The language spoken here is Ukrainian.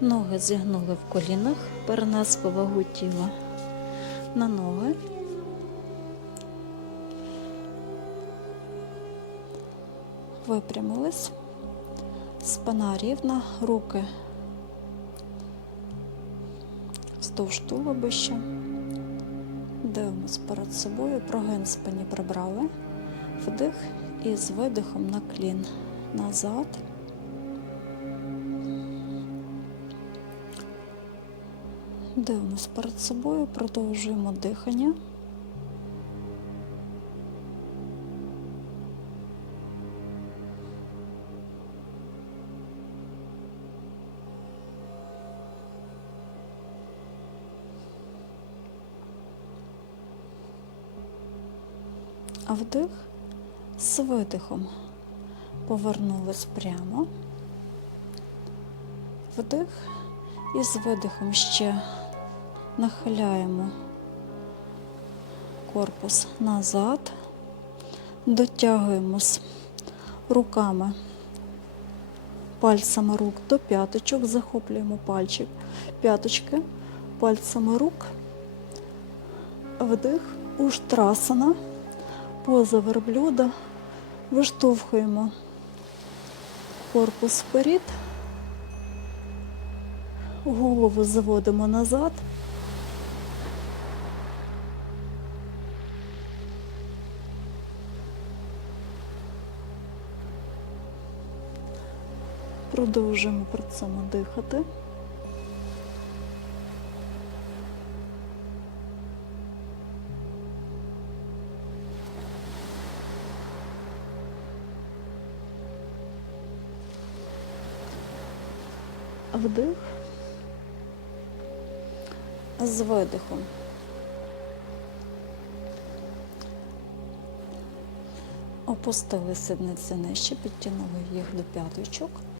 Ноги зігнули в колінах, перенесли вагу тіла на ноги. Випрямились. Спина рівна, руки вздовж туловища. Дивимось перед собою, прогин спині прибрали. Вдих і з видихом на клін назад. Дивимось перед собою, продовжуємо дихання. А вдих з видихом повернулись прямо. Вдих і з видихом ще нахиляємо корпус назад, дотягуємось руками, пальцями рук до п'яточок, захоплюємо пальчик, п'яточки, пальцями рук, вдих, уштрасана, поза верблюда, виштовхуємо корпус вперед. Голову заводимо назад. Продовжуємо при цьому дихати. Вдих з видихом. Опустили сідниці нижче, підтягнули їх до п'яточок.